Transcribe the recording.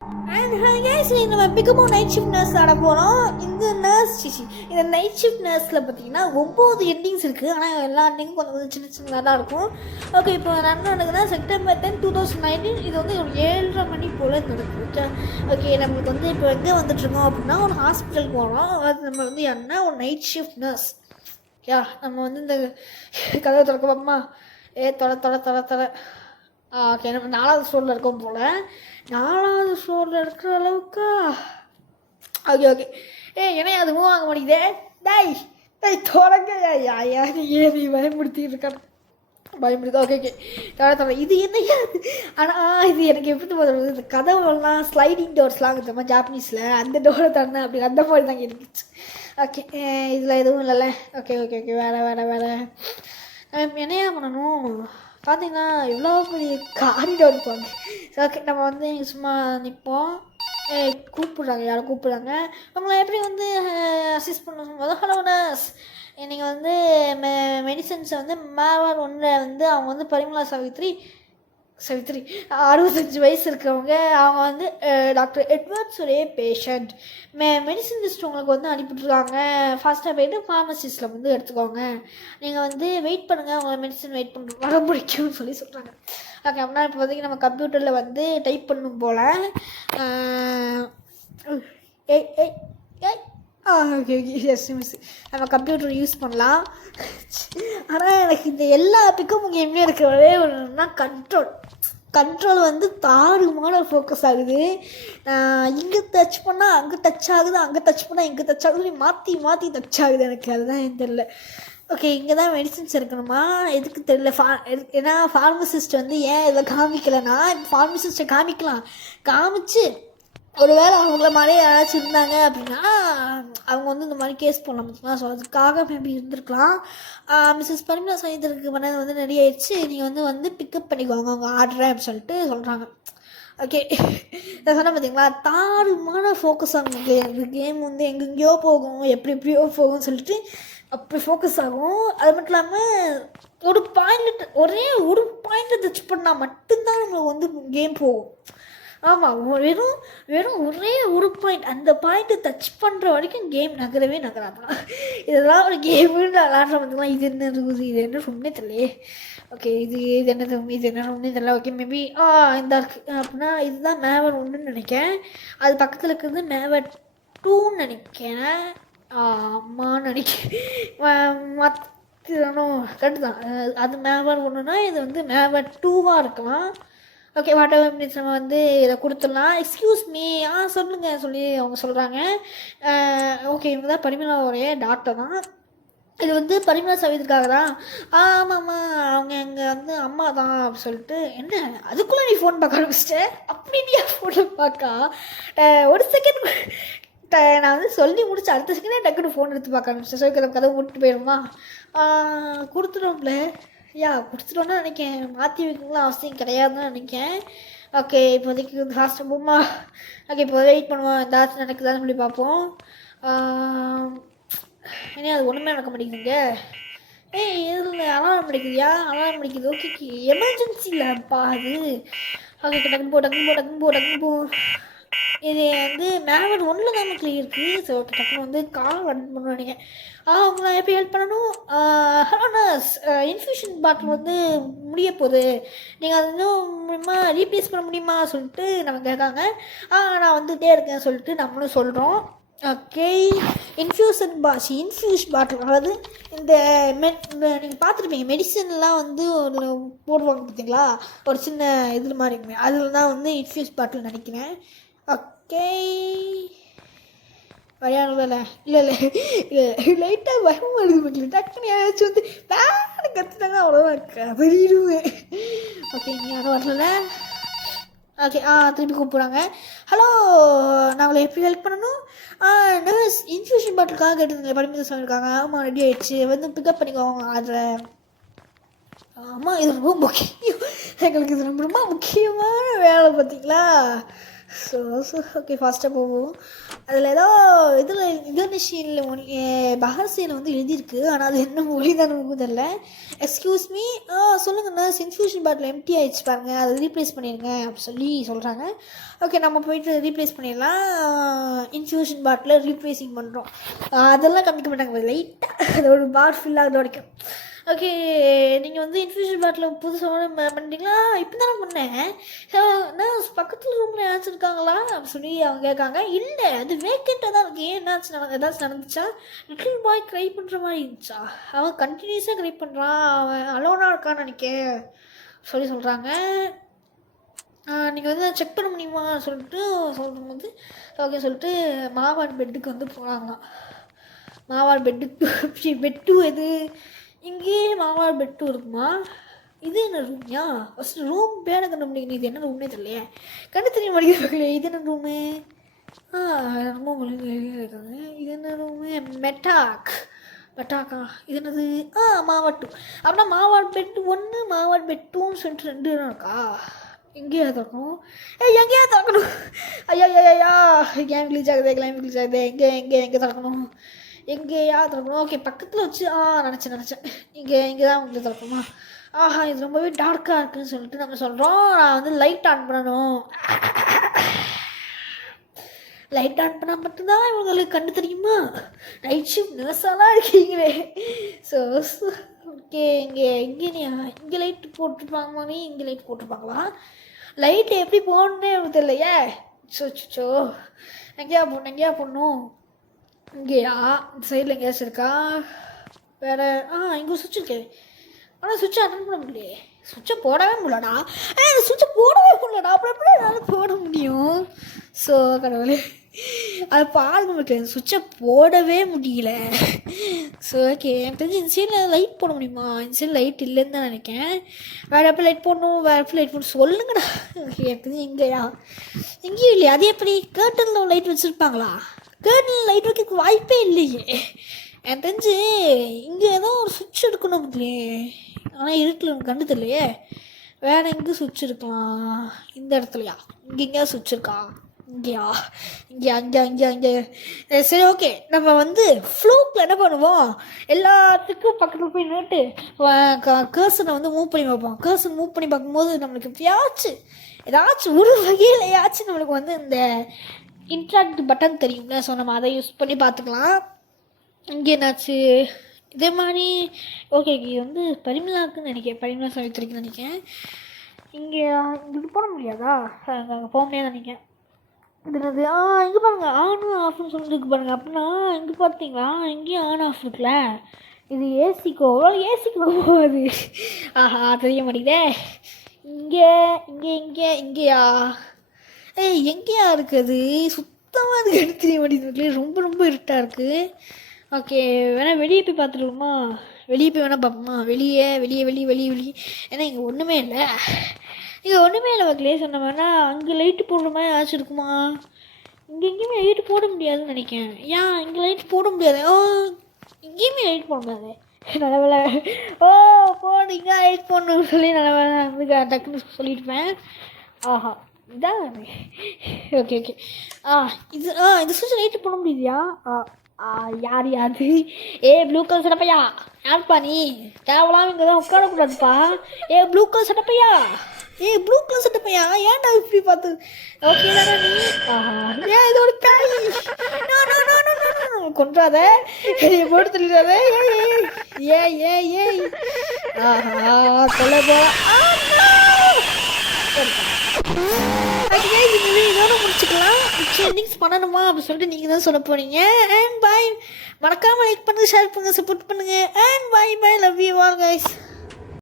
And gas நம்ம பிகமோ night shift nurse ஆட போகிறோம். இந்த நைட் ஷிஃப்ட் நர்ஸில் பார்த்தீங்கன்னா 9 எண்டிங்ஸ் இருக்குது. ஆனால் எல்லா எண்டிங்கும் கொஞ்சம் கொஞ்சம் சின்ன சின்னதாக தான் இருக்கும். ஓகே, இப்போ ரன் நடக்குதுன்னா செப்டம்பர் 10, 2019. இது வந்து ஒரு 7:30 மணி போல் நடக்குது. ஓகே, நம்மளுக்கு வந்து இப்போ எங்கே வந்துட்டுருக்கோம் அப்படின்னா ஒரு ஹாஸ்பிட்டல் போகிறோம். அது நம்ம வந்து என்ன ஒரு நைட் ஷிஃப்ட் நர்ஸ். நம்ம வந்து இந்த கதவை திறக்க பார்ப்போமா? தொட தொட தொட தொட. ஓகே, நம்ம 4வது ஃப்ளோரில் இருக்கோம் போல். 4வது ஃப்ளோரில் இருக்கிற அளவுக்கா? ஓகே. ஏன்னா அது மூவ் ஆக மாட்டேங்குதே. டாய் தொடங்க. நீ பயமுடுத்திட்டு இருக்கான். பயமுடுது. ஓகே. தர இது என்ன? ஆனால் இது எனக்கு எப்படி போதும், இந்த கதவுலாம் ஸ்லைடிங் டோர்ஸ்லாம் இருக்குமா ஜாப்பனீஸில், அந்த டோரை தரேன் அப்படி அந்த மாதிரி தாங்க இருந்துச்சு. ஓகே, இதில் எதுவும் இல்லைல்ல. ஓகே. வேறு என்னையா பண்ணணும் பார்த்தீங்கன்னா இவ்வளோ பெரிய காரிடோர் இருப்பாங்க. ஓகே, நம்ம வந்து சும்மா நிற்போம். கூப்பிட்றாங்க, யாரும் கூப்பிட்றாங்க. அவங்கள எப்படி வந்து அசிஸ்ட் பண்ண சொல்லும்போது, ஹலோ நர்ஸ், நீங்கள் வந்து மெடிசன்ஸை வந்து மேவர் ஒன்றை வந்து அவங்க வந்து பரிமளா சாவித்ரி 65 வயசு இருக்கிறவங்க. அவங்க வந்து டாக்டர் எட்வர்ட்ஸுடைய பேஷண்ட். மெடிசன் லிஸ்ட் உங்களுக்கு வந்து அனுப்பிட்டுருக்காங்க. ஃபாஸ்ட்டாக போய்ட்டு ஃபார்மசிஸ்ட்டில் வந்து எடுத்துக்கோங்க. நீங்கள் வந்து வெயிட் பண்ணுங்கள், அவங்கள மெடிசன் வெயிட் பண்ணுறது வர முடிக்கும்னு சொல்கிறாங்க. ஓகே, அப்படின்னா இப்போதைக்கு நம்ம கம்ப்யூட்டரில் வந்து டைப் பண்ணும் போல். ஓகே எஸ் மிஸ், நம்ம கம்ப்யூட்டர் யூஸ் பண்ணலாம். ஆனால் எனக்கு இந்த எல்லா பிக்கும் கேம்லேயும் இருக்கிற ஒரே ஒன்றுனா கண்ட்ரோல் வந்து தாறுமாற ஃபோக்கஸ் ஆகுது. இங்கே டச் பண்ணால் அங்கே டச் ஆகுது, அங்கே டச் பண்ணால் இங்கே டச் ஆகுது, மாற்றி டச் ஆகுது. எனக்கு அதுதான் எனக்கு தெரியல. ஓகே, இங்கே தான் மெடிசன்ஸ் இருக்கணுமா? எதுக்கு தெரியல. ஏன்னா ஃபார்மசிஸ்ட் வந்து ஏன் இதில் காமிக்கலைன்னா, ஃபார்மசிஸ்ட்டை காமிச்சு ஒரு வேளை அவங்கள மாதிரி யாராச்சும் இருந்தாங்க அப்படின்னா அவங்க வந்து இந்த மாதிரி கேஸ் போடலாம் பார்த்தீங்களா. ஸோ அதுக்காக மேபி இருந்திருக்கலாம். மிஸ்ஸஸ் பரிமளா சாவித்திரிக்கு பண்ணது வந்து ரெடி ஆயிடுச்சு, நீங்கள் வந்து பிக்கப் பண்ணிக்கோங்க அவங்க ஆர்டரை அப்படின்னு சொல்லிட்டு சொல்கிறாங்க. ஓகே, நான் சொன்னேன் பார்த்தீங்களா, தாறுமான ஃபோக்கஸ் ஆகும். கேம் வந்து எங்கெங்கேயோ போகும், எப்படியோ போகும்னு சொல்லிட்டு அப்படி ஃபோக்கஸ் ஆகும். அது மட்டும் இல்லாமல் ஒரே ஒரு பாயிண்ட்டை டச் பண்ணால் மட்டும்தான் நம்மளுக்கு வந்து கேம் போகும். ஆமாம், வெறும் ஒரே ஒரு பாயிண்ட், அந்த பாயிண்ட்டை டச் பண்ணுற வரைக்கும் கேம் நகராதான். இதெல்லாம் ஒரு கேமுன்னு விளாட்ற பார்த்துக்கலாம். இது என்ன இருக்குது, இது என்ன ரூம்னே தெரியலையே. ஓகே, இது என்ன ரூம்னே தெரியல. ஓகே, மேபி இந்த இருக்குது அப்படின்னா இதுதான் மேவர் 1ன்னு நினைக்கிறேன். அது பக்கத்தில் இருக்கிறது மேவர் 2ன்னு நினைக்கிறேன். அம்மான்னு நினைக்கிறேன். மாற்றணும் கரெக்டு தான். அது மேவர் 1ன்னா இது வந்து மேவர் 2வாக இருக்கலாம். ஓகே, வாட் எவர் மினிட்ஸ் நம்ம வந்து இதை கொடுத்துடலாம். எக்ஸ்கியூஸ் மீ, சொல்லுங்கள் சொல்லி அவங்க சொல்கிறாங்க. ஓகே, இவங்க தான் பரிமளாவுடைய டாக்டர் தான். இது வந்து பரிமளா சாவித்திரிக்காக தான். ஆமாம்மா, அவங்க எங்கள் வந்து அம்மா தான் அப்படின்னு சொல்லிட்டு. என்ன அதுக்குள்ளே நீ ஃபோன் பார்க்க ஆரம்பிச்சிட்டேன்? அப்படின்னியா ஃபோனை பார்க்கா? ஒரு செகண்ட் நான் வந்து சொல்லி முடிச்சு அடுத்த செகண்டே டக்குன்னு ஃபோன் எடுத்து பார்க்க ஆரம்பிச்சேன். ஸோ கதவை விட்டு போயிடுமா? கொடுத்துட்டோம்ல. கொடுத்துட்டோன்னு நினைக்கிறேன். மாற்றி வைக்கணும்லாம் அவசியம் கிடையாதுன்னு நினைக்கிறேன். ஓகே, இப்போதைக்கு ஃபாஸ்ட்டாக போமா. ஓகே, இப்போ வெயிட் பண்ணுவோம், ஏதாச்சும் நடக்குதான்னு சொல்லி பார்ப்போம். ஏன்னா அது ஒன்றுமே நடக்க மாட்டேங்குதுங்க. இதில் அலாரம் அடிக்குது. ஓகே, எமர்ஜென்சிலப்பா அது. ஓகே, டக்குன்னு போ. இது வந்து மேவர் 1ல் தான் நமக்கு இருக்குது. ஸோ ஓகே, டக்குன்னு வந்து கால் அட்டன் பண்ண நினைக்கிறேன். அவங்கள எப்படி ஹெல்ப் பண்ணணும்? ஹலோ நர்ஸ், இன்ஃபியூஷன் பாட்டில் வந்து முடிய போகுது, நீங்கள் அது இன்னும் ரீப்ளேஸ் பண்ண முடியுமா சொல்லிட்டு நம்ம கேட்காங்க. நான் வந்துகிட்டே இருக்கேன் சொல்லிட்டு நம்மளும் சொல்கிறோம். ஓகே, இன்ஃப்யூஸ் பாட்டில், அதாவது இந்த நீங்கள் பார்த்துருப்பீங்க மெடிசன்லாம் வந்து ஒரு போடுவாங்க பார்த்தீங்களா, ஒரு சின்ன இதில் மாதிரி இருக்குமே, அதில் தான் வந்து இன்ஃப்யூஸ் பாட்டில் நினைக்கிறேன். ஓகே, வரையானதில்ல இல்லை லைட்டாக பயமாக இருக்குது மக்கள். டக்குன்னு யாராச்சும் வந்து வேறு கற்றுட்டாங்க, அவ்வளோதான் கதறிடுவேன். ஓகே, நீ யாரும் வரல. ஓகே, திருப்பி கூப்பிட்றாங்க. ஹலோ, நான் உங்களை எப்படி ஹெல்ப் பண்ணணும்? நர்ஸ், இன்ஃபியூஷன் பாட்டிலுக்காக கேட்டுருந்தேன், பரிமிதம் சொல்லியிருக்காங்க. ஆமாம், ரெடி ஆகிடுச்சு, வந்து பிக்கப் பண்ணிக்கோங்க ஆர்டரை. ஆமாம், இது ரொம்ப முக்கியம் எங்களுக்கு, இது ரொம்ப முக்கியமான வேலை பார்த்தீங்களா. ஸோ ஓகே ஃபாஸ்ட்டாக போவோம். அதில் ஏதோ இதில் இந்தோனேஷியனில் பஹர்சியில் வந்து எழுதியிருக்கு. ஆனால் அது என்ன மொழி தான் நமக்கு தெரியல. எக்ஸ்கியூஸ் மீ, சொல்லுங்கள் நர்ஸ், இன்ஃப்யூஷன் பாட்டில் எம்டி ஆகிடுச்சு பாருங்கள், அதை ரீப்ளேஸ் பண்ணிடுங்க அப்படி சொல்லி சொல்கிறாங்க. ஓகே நம்ம போயிட்டு ரீப்ளேஸ் பண்ணிடலாம். இன்ஃப்யூஷன் பாட்டில் ரீப்ளேஸிங் பண்ணுறோம். அதெல்லாம் கம்மிக்க மாட்டாங்க, லைட்டாக அதோட பார் ஃபில் ஆகுது வரைக்கும். ஓகே நீங்கள் வந்து இன்ஃப்யூஷன் பாட்டில் புதுசாக பண்ணிட்டீங்களா? இப்போ தானே பண்ணேன். நர்ஸ் பக்கத்தில் ரூமில் ஏதாச்சும் இருக்காங்களா அப்படி சொல்லி அவங்க கேட்காங்க. இல்லை அது வேக்கெண்ட்டாக தான் இருக்குது. ஏதாச்சும் நடந்துச்சா? லிட்டில் பாய் க்ரை பண்ணுற மாதிரி இருந்துச்சா? அவன் கண்டினியூஸாக க்ரை பண்ணுறான், அவன் அலோனாக இருக்கான்னு நினைக்கிறேன் சொல்லி சொல்கிறாங்க. நீங்கள் வந்து செக் பண்ண முடியுமா சொல்லிட்டு சொல்லும்போது ஓகே சொல்லிட்டு மாவாடு பெட்டுக்கு வந்து போனாங்களாம். மாவாடு பெட்டுக்கு பெட்டு எது இங்கேயே மாவாடு பெட்டு இருக்குமா? இது என்ன ரூம்யா? ஃபஸ்ட்டு ரூம் பேரை கண்டு முடியும். இது என்ன ரூம்னே தெரியலையே, கண்டு தெரிய மாட்டேங்குது. இது என்ன ரூமு? ரொம்ப இருக்காங்க. இது என்ன ரூமு? மெட்டாக்கா இது என்னது? மாவாடு 2. அப்படின்னா மாவாடு பெட்டு 1 மாவாடு பெட் 2ன்னு சொல்லிட்டு 2 இடம் இருக்கா? எங்கேயா திறக்கணும்? எங்கேயா திறக்கணும்? ஐயா கேம் கிளீச் ஆகுது. எங்கே திறக்கணும்? எங்கேயா திறக்கணும்? ஓகே பக்கத்தில் வச்சு நினச்சேன் இங்கே தான் உங்களுக்கு திறக்கணுமா? இது ரொம்பவே டார்க்காக இருக்குதுன்னு சொல்லிட்டு நம்ம சொல்கிறோம். நான் வந்து லைட் ஆன் பண்ணணும். லைட் ஆன் பண்ணால் மட்டும்தான் இவங்களுக்கு கண்டு தெரியுமா? நைட் ஷிஃப்ட் நர்ஸாலாம் இருக்கீங்களே. ஸோ ஓகே இங்கே லைட் போட்டிருப்பாங்களா? இங்கே லைட் போட்டிருப்பாங்களா? லைட்டு எப்படி போகணுன்னே எனக்கு தெரியலையே. சோ எங்கேயா போடணும்? இங்கேயா? இந்த சைடில் எங்கேயாச்சும் இருக்கா? வேறு இங்கே சுவிட்ச் இருக்கே. ஆனால் சுவிட்சை அட்டன் பண்ண முடியலையே. சுவிட்சை போடவே முடியலடா. சுவிட்சை போடவே முடியலடா. அப்புறம் எப்படி என்னால் போட முடியும்? ஸோ கடவுளே அது பாருங்க முடியல, சுவிட்சை போடவே முடியல. ஸோ ஓகே எனக்கு தெரிஞ்சு இந்த சைடில் லைட் போட முடியுமா? இந்த சைடில் லைட் இல்லைன்னு தான் நினைக்கிறேன். வேறு எப்போ லைட் போடணும் சொல்லுங்கடா. ஓகே எனக்கு தெரிஞ்சு எங்கேயும் இல்லையா? அது எப்படி கேர்டனில் லைட் வச்சுருப்பாங்களா? கேர்டனில் லைட் வைக்க வாய்ப்பே இல்லையே. எனக்கு தெரிஞ்சு இங்கே ஏதோ ஒரு சுவிட்ச் எடுக்கணும் இல்லையே. ஆனால் இருட்டில் எனக்கு கண்டு தெரியலையே. வேறு எங்கே சுவிட்ச் இருக்கலாம்? இந்த இடத்துலையா? இங்கே எங்கேயா சுவிட்ச் இருக்கா? இங்கே சரி ஓகே நம்ம வந்து ஃப்ளூக்கில் என்ன பண்ணுவோம், எல்லாத்துக்கும் பக்கத்தில் போய் நின்றுட்டு கர்சனை வந்து மூவ் பண்ணி பார்ப்போம். கர்சன் மூவ் பண்ணி பார்க்கும்போது நம்மளுக்கு ஏதாச்சும் ஒரு வகையிலையாச்சும் நம்மளுக்கு வந்து இந்த இன்ட்ராக்ட் பட்டன் தெரியும்ல. ஸோ நம்ம அதை யூஸ் பண்ணி பார்த்துக்கலாம். இங்கே என்னாச்சு இதே மாதிரி? ஓகே இது வந்து பரிமளாக்குன்னு நினைக்கிறேன், பரிமளா சாவித்திரிக்குன்னு நினைக்கிறேன். இங்கே போட முடியாதா? அங்கே போக முடியாது நினைக்கிறேன். இது என்னது? இங்கே பாருங்கள் ஆன் ஆஃப்னு சொல்லிட்டு பாருங்கள். அப்படின்னா இங்கே பார்த்தீங்களா, இங்கேயும் ஆன் ஆஃப் இருக்குல்ல. இது ஏசிக்கோ போகுது. தெரிய மாட்டேங்குதே. இங்கேயா? எங்கேயா இருக்குது? சுத்தமாக அது எடுத்து தெரிய மாட்டேங்குது. ரொம்ப இருட்டாக இருக்குது. ஓகே வேணால் வெளியே போய் பார்த்துருவோமா? வெளியே போய் வேணால் பார்ப்போமா? வெளியே ஏன்னா இங்கே ஒன்றுமே இல்லை. மக்களே சொன்ன மாதிரினா அங்கே லைட்டு போடுற மாதிரி ஏதாச்சும் இருக்குமா? இங்கே எங்கேயுமே லைட்டு போட முடியாதுன்னு நினைக்கிறேன். இங்கே லைட் போட முடியாது. இங்கேயுமே லைட் போட முடியாது. நல்ல வேலை போடு இங்கே லைட் போடணும்னு சொல்லி நல்ல வேலை வந்து டக்குன்னு சொல்லியிருப்பேன். இதான் ஓகே இந்த சுவிட்ச் லைட்டு போட முடியுதியா? யாரு ப்ளூ கலர் சட்டப்பையா? யாருப்பா நீ? தேவலாம் இங்கே தான் உட்காரக்கூடாதுப்பா. Blue colour சட்டப்பையா? ஏன்டா இப்படி பார்த்து? ஓகே தானே நீ? இதோட கொன்றாத, போட்டு தள்ளிடாத. கொல்ல இதோட முடிச்சுக்கலாம். எண்டிங்ஸ் பண்ணணுமா அப்படின்னு சொல்லிட்டு நீங்கள் தான் சொல்ல போறீங்க. அண்ட் பாய். மறக்காமல் லைக் பண்ணுங்கள், ஷேர் பண்ணுங்கள், சப்போர்ட் பண்ணுங்கள். And bye. Love you all guys.